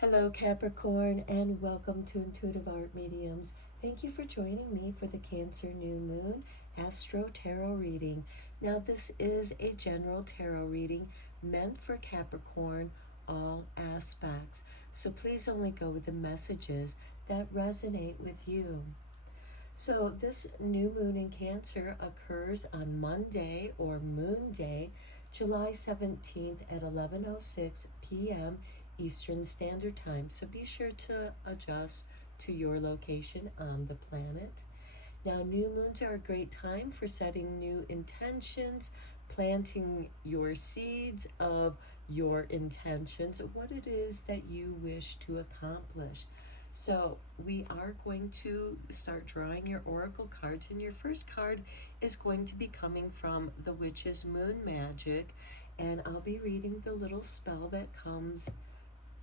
Hello, Capricorn, and welcome to Intuitive Art Mediums. Thank you for joining me for the Cancer New Moon Astro-Tarot reading. Now, this is a general tarot reading meant for Capricorn, all aspects. So please only go with the messages that resonate with you. So this new moon in Cancer occurs on Monday or Moon Day, July 17th at 11:06 p.m. Eastern Standard Time. So be sure to adjust to your location on the planet. Now, new moons are a great time for setting new intentions, planting your seeds of your intentions, what it is that you wish to accomplish. So we are going to start drawing your oracle cards, and your first card is going to be coming from the Witch's Moon Magic, and I'll be reading the little spell that comes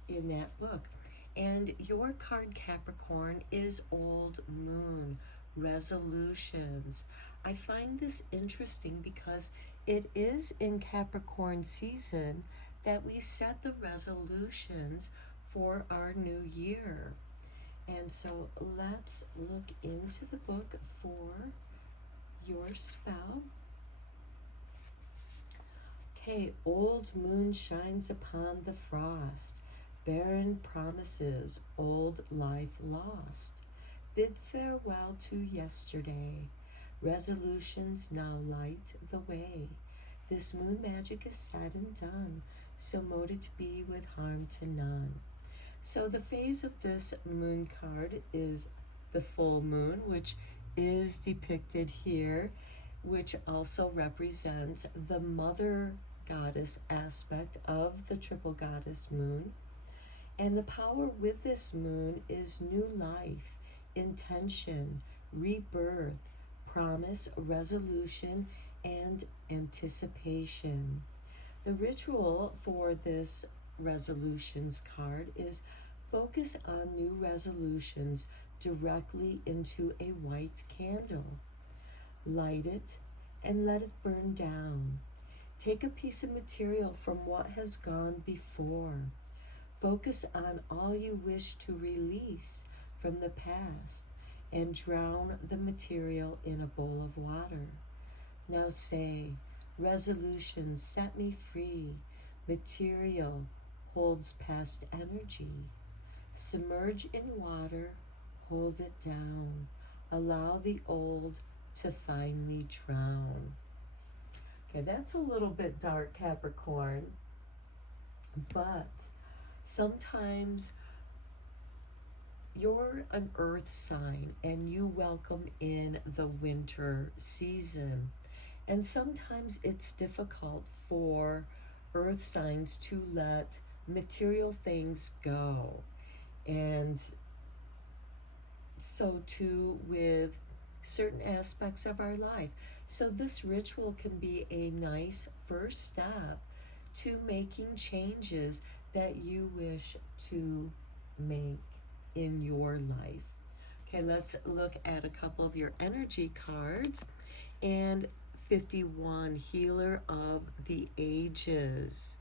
in that book. And your card, Capricorn, is Old Moon, resolutions. I find this interesting because it is in Capricorn season that we set the resolutions for our new year. And so let's look into the book for your spell. Okay, Old Moon shines upon the frost. Barren promises, old life lost. Bid farewell to yesterday. Resolutions now light the way. This moon magic is said and done, so mote it be with harm to none. So the phase of this moon card is the full moon, which is depicted here, which also represents the mother goddess aspect of the triple goddess moon. And the power with this moon is new life, intention, rebirth, promise, resolution, and anticipation. The ritual for this resolutions card is focus on new resolutions directly into a white candle. Light it and let it burn down. Take a piece of material from what has gone before. Focus on all you wish to release from the past and drown the material in a bowl of water. Now say, resolution, set me free. Material holds past energy. Submerge in water, hold it down. Allow the old to finally drown. Okay, that's a little bit dark, Capricorn, but sometimes you're an earth sign and you welcome in the winter season. And sometimes it's difficult for earth signs to let material things go. And so too with certain aspects of our life. So this ritual can be a nice first step to making changes that you wish to make in your life. Okay, let's look at a couple of your energy cards. And 51, Healer of the Ages.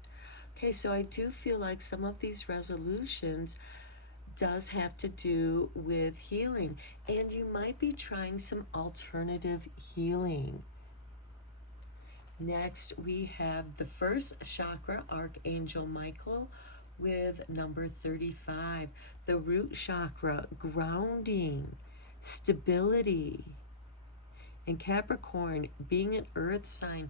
Okay, so I do feel like some of these resolutions does have to do with healing, and you might be trying some alternative healing. Next, we have the first chakra, Archangel Michael, with number 35, the root chakra, grounding, stability. And Capricorn, being an earth sign,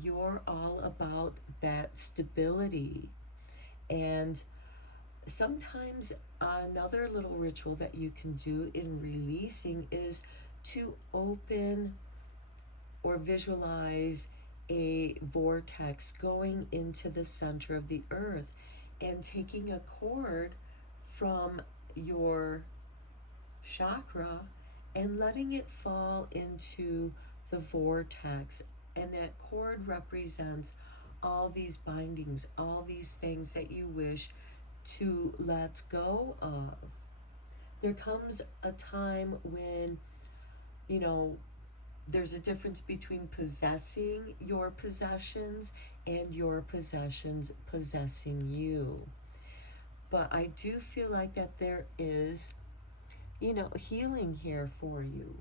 you're all about that stability. And sometimes another little ritual that you can do in releasing is to open or visualize a vortex going into the center of the earth and taking a cord from your chakra and letting it fall into the vortex. And that cord represents all these bindings, all these things that you wish to let go of. There comes a time when, there's a difference between possessing your possessions and your possessions possessing you. But I do feel like that there is, healing here for you.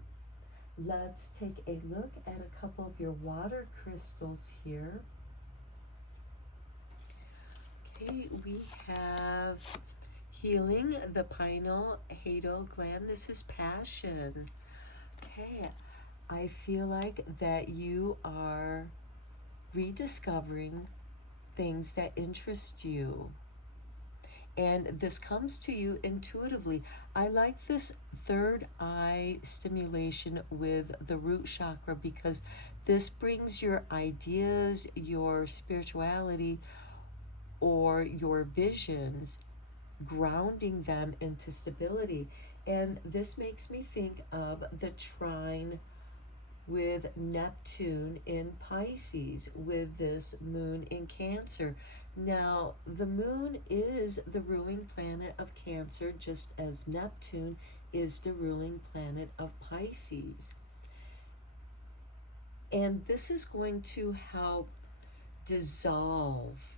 Let's take a look at a couple of your water crystals here. Okay, we have healing the pineal hadal gland. This is passion. Okay, I feel like that you are rediscovering things that interest you. And this comes to you intuitively. I like this third eye stimulation with the root chakra because this brings your ideas, your spirituality, or your visions, grounding them into stability. And this makes me think of the trine with Neptune in Pisces, with this moon in Cancer. Now, the moon is the ruling planet of Cancer, just as Neptune is the ruling planet of Pisces. And this is going to help dissolve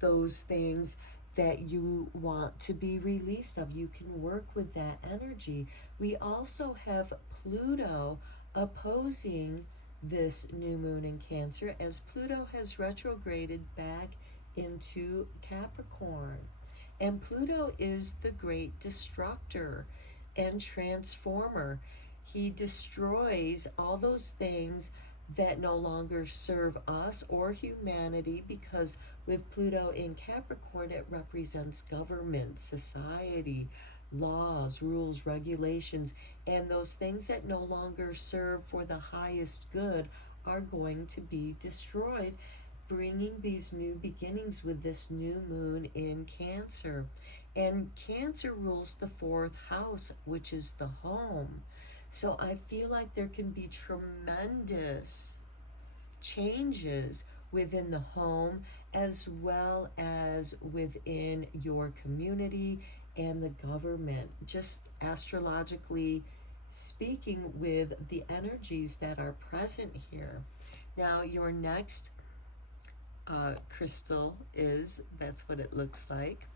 those things that you want to be released of. You can work with that energy. We also have Pluto opposing this new moon in Cancer, as Pluto has retrograded back into Capricorn. And Pluto is the great destructor and transformer. He destroys all those things that no longer serve us or humanity, because with Pluto in Capricorn, it represents government, society, laws, rules, regulations, and those things that no longer serve for the highest good are going to be destroyed, bringing these new beginnings with this new moon in Cancer. And Cancer rules the fourth house, which is the home. So I feel like there can be tremendous changes within the home, as well as within your community and the government, just astrologically speaking, with the energies that are present here. Now, your next crystal that's what it looks like.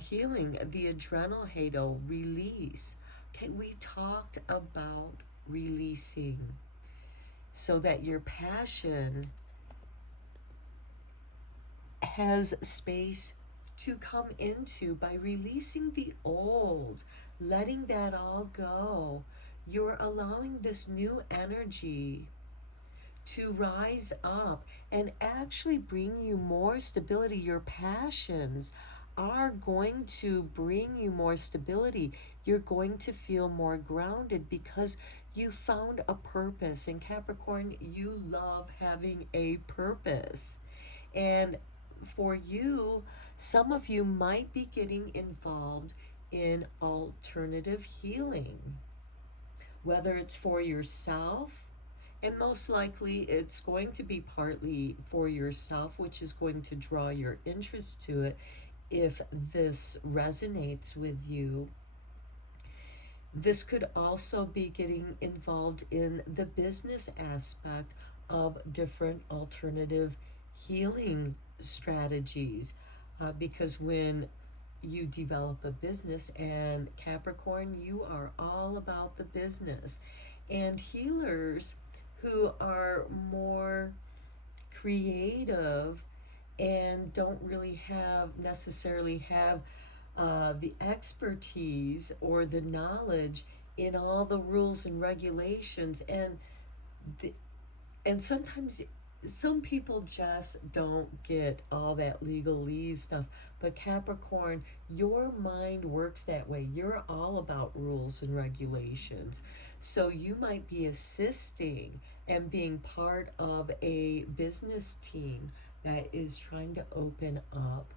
Healing the adrenal halo, release. Okay, we talked about releasing so that your passion has space to come into by releasing the old, letting that all go. You're allowing this new energy to rise up and actually bring you more stability. Your passions are going to bring you more stability. You're going to feel more grounded because you found a purpose. In Capricorn, you love having a purpose. And for you, some of you might be getting involved in alternative healing, whether it's for yourself, and most likely it's going to be partly for yourself, which is going to draw your interest to it if this resonates with you. This could also be getting involved in the business aspect of different alternative healing strategies, because when you develop a business, and Capricorn, you are all about the business. And healers who are more creative and don't really necessarily have the expertise or the knowledge in all the rules and regulations, and sometimes some people just don't get all that legalese stuff. But Capricorn, your mind works that way. You're all about rules and regulations. So you might be assisting and being part of a business team that is trying to open up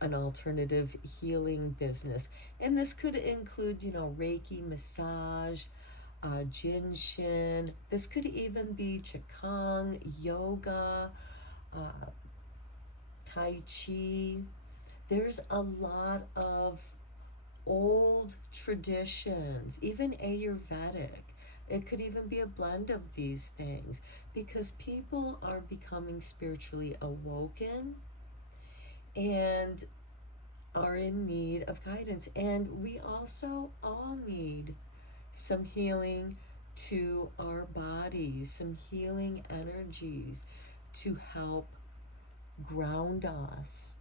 an alternative healing business. And this could include, Reiki, massage, Jinshin. This could even be Qigong, yoga, Tai Chi. There's a lot of old traditions, even Ayurvedic. It could even be a blend of these things, because people are becoming spiritually awoken, and are in need of guidance. And we also all need some healing to our bodies, some healing energies to help ground us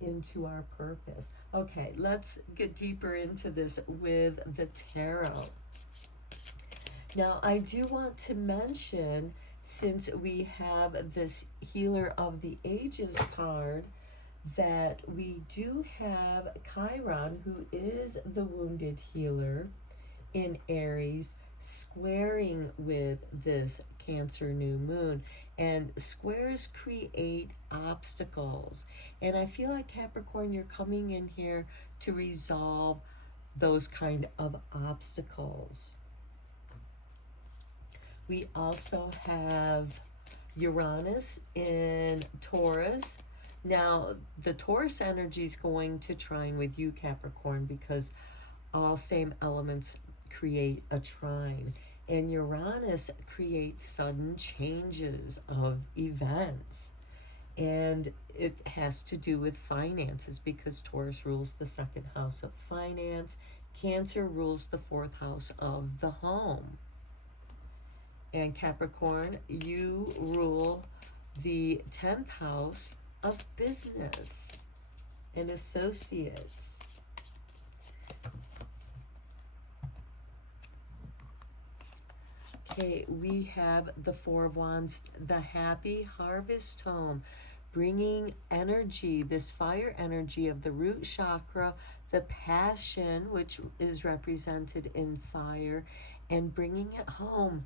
into our purpose. Okay, let's get deeper into this with the tarot. Now, I do want to mention, since we have this Healer of the Ages card, that we do have Chiron, who is the wounded healer in Aries, squaring with this Cancer new moon. And squares create obstacles. And I feel like, Capricorn, you're coming in here to resolve those kind of obstacles. We also have Uranus in Taurus. Now, the Taurus energy is going to trine with you, Capricorn, because all same elements create a trine. And Uranus creates sudden changes of events. And it has to do with finances, because Taurus rules the second house of finance. Cancer rules the fourth house of the home. And Capricorn, you rule the 10th house of business and associates. Okay, we have the Four of Wands, the happy harvest home, bringing energy, this fire energy of the root chakra, the passion, which is represented in fire, and bringing it home.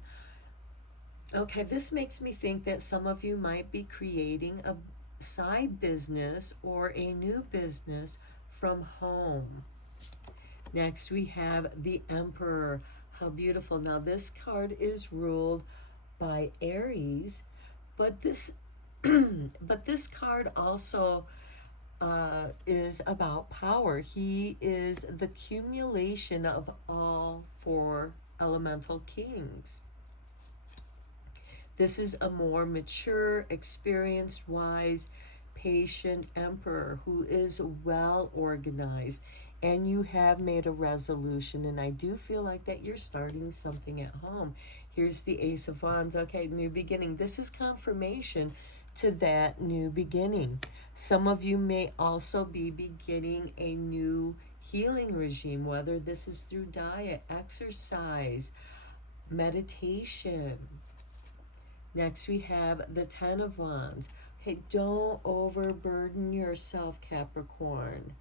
Okay, this makes me think that some of you might be creating a side business or a new business from home. Next, we have the Emperor. How beautiful. Now, this card is ruled by Aries, but this card also is about power. He is the accumulation of all four elemental kings. This is a more mature, experienced, wise, patient emperor who is well organized. And you have made a resolution, and I do feel like that you're starting something at home. Here's the Ace of Wands. Okay, new beginning. This is confirmation to that new beginning. Some of you may also be beginning a new healing regime, whether this is through diet, exercise, meditation. Next, we have the Ten of Wands. Okay, don't overburden yourself, Capricorn.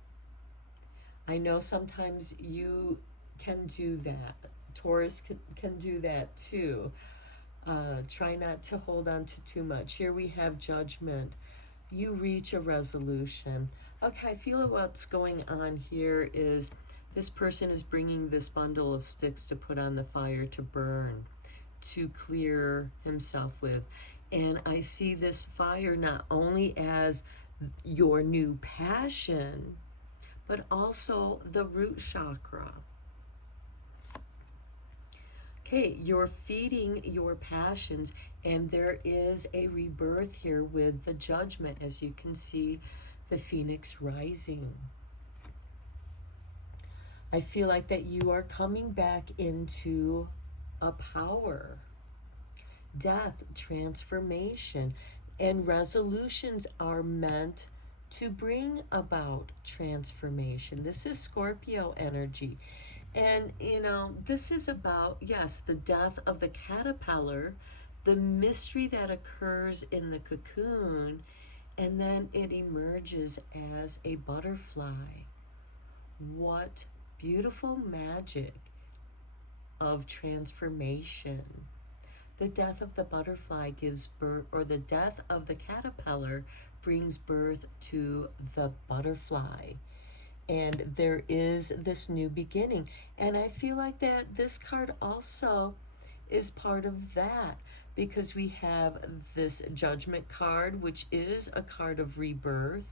I know sometimes you can do that. Taurus can do that too. Try not to hold on to too much. Here we have Judgment. You reach a resolution. Okay, I feel what's going on here is this person is bringing this bundle of sticks to put on the fire to burn, to clear himself with. And I see this fire not only as your new passion, but also the root chakra. Okay, you're feeding your passions, and there is a rebirth here with the Judgment, as you can see the phoenix rising. I feel like that you are coming back into a power, death, transformation, and resolutions are meant to bring about transformation. This is Scorpio energy. And, you know, this is about, yes, the death of the caterpillar, the mystery that occurs in the cocoon, and then it emerges as a butterfly. What beautiful magic of transformation. The death of the butterfly gives birth, or the death of the caterpillar brings birth to the butterfly. And there is this new beginning. And I feel like that this card also is part of that, because we have this Judgment card, which is a card of rebirth.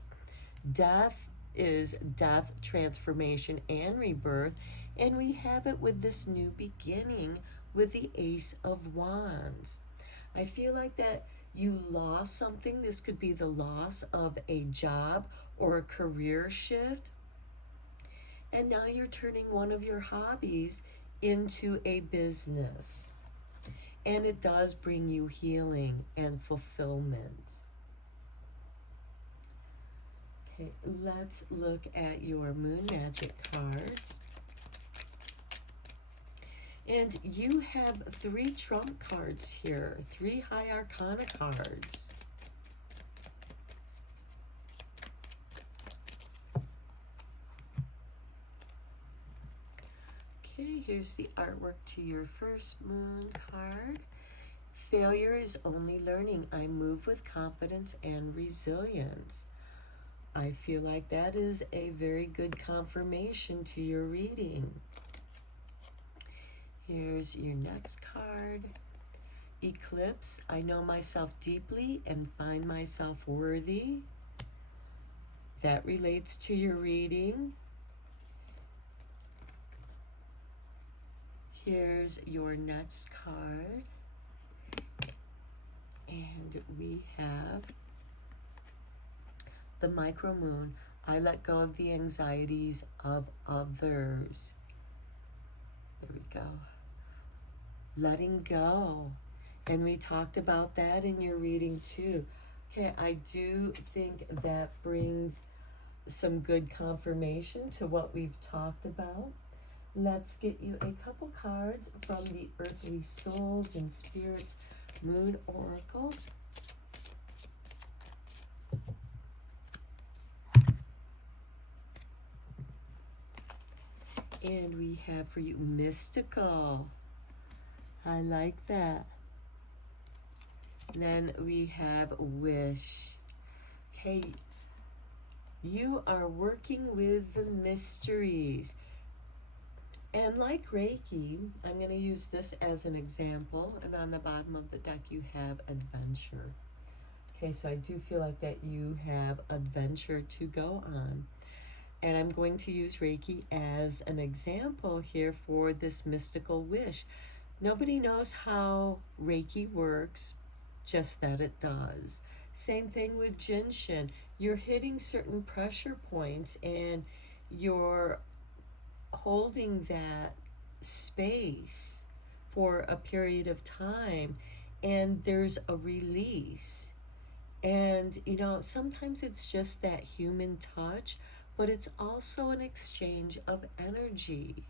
Death is death, transformation, and rebirth. And we have it with this new beginning with the Ace of Wands. I feel like that you lost something. This could be the loss of a job or a career shift. And now you're turning one of your hobbies into a business. And it does bring you healing and fulfillment. Okay, let's look at your Moon Magic cards. And you have 3 trump cards here, 3 high arcana cards. Okay, here's the artwork to your first moon card. Failure is only learning. I move with confidence and resilience. I feel like that is a very good confirmation to your reading. Here's your next card. Eclipse, I know myself deeply and find myself worthy. That relates to your reading. Here's your next card. And we have the micro moon. I let go of the anxieties of others. There we go. Letting go. And we talked about that in your reading too. Okay, I do think that brings some good confirmation to what we've talked about. Let's get you a couple cards from the Earthly Souls and Spirits Moon Oracle. And we have for you Mystical. I like that. Then we have Wish. Hey, you are working with the mysteries. And like Reiki, I'm going to use this as an example. And on the bottom of the deck, you have Adventure. Okay, so I do feel like that you have adventure to go on. And I'm going to use Reiki as an example here for this mystical wish. Nobody knows how Reiki works, just that it does. Same thing with Jinshin. You're hitting certain pressure points and you're holding that space for a period of time, and there's a release. And, you know, sometimes it's just that human touch, but it's also an exchange of energy.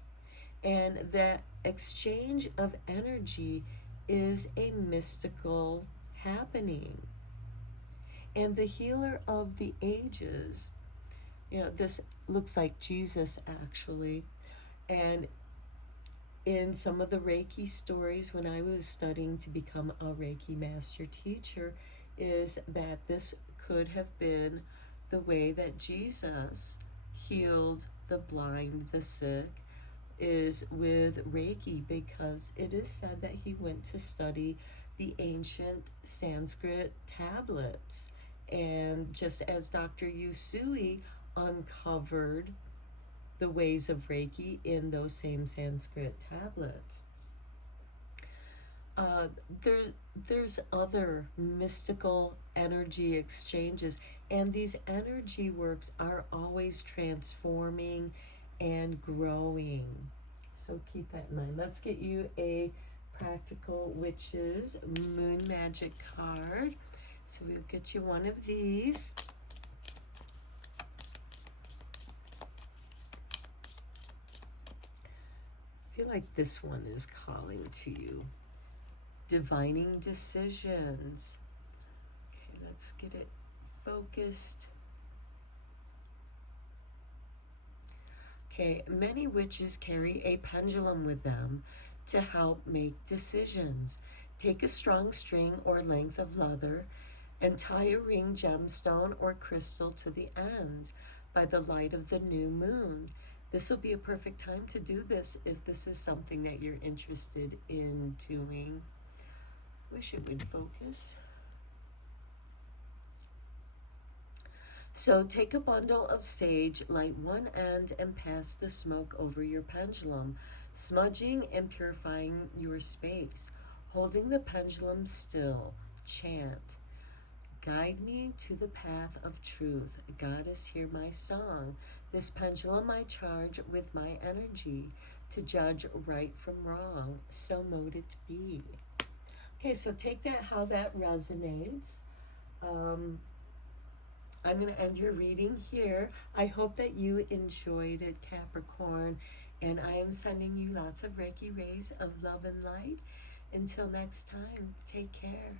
And that exchange of energy is a mystical happening. And the healer of the ages, you know, this looks like Jesus actually. And in some of the Reiki stories when I was studying to become a Reiki master teacher, is that this could have been the way that Jesus healed the blind, the sick, is with Reiki, because it is said that he went to study the ancient Sanskrit tablets. And just as Dr. Usui uncovered the ways of Reiki in those same Sanskrit tablets. There's other mystical energy exchanges, and these energy works are always transforming and growing. So keep that in mind. Let's get you a Practical Witches Moon Magic card. So we'll get you one of these. I feel like this one is calling to you. Divining decisions. Okay, let's get it focused. Okay, many witches carry a pendulum with them to help make decisions. Take a strong string or length of leather and tie a ring, gemstone, or crystal to the end by the light of the new moon. This will be a perfect time to do this if this is something that you're interested in doing. Wish it would focus. So take a bundle of sage, light one end, and pass the smoke over your pendulum, smudging and purifying your space. Holding the pendulum still, chant, Guide me to the path of truth. Goddess, hear my song. This pendulum I charge with my energy to judge right from wrong. So mote it be. Okay, so take that how that resonates. I'm going to end your reading here. I hope that you enjoyed it, Capricorn. And I am sending you lots of Reiki rays of love and light. Until next time, take care.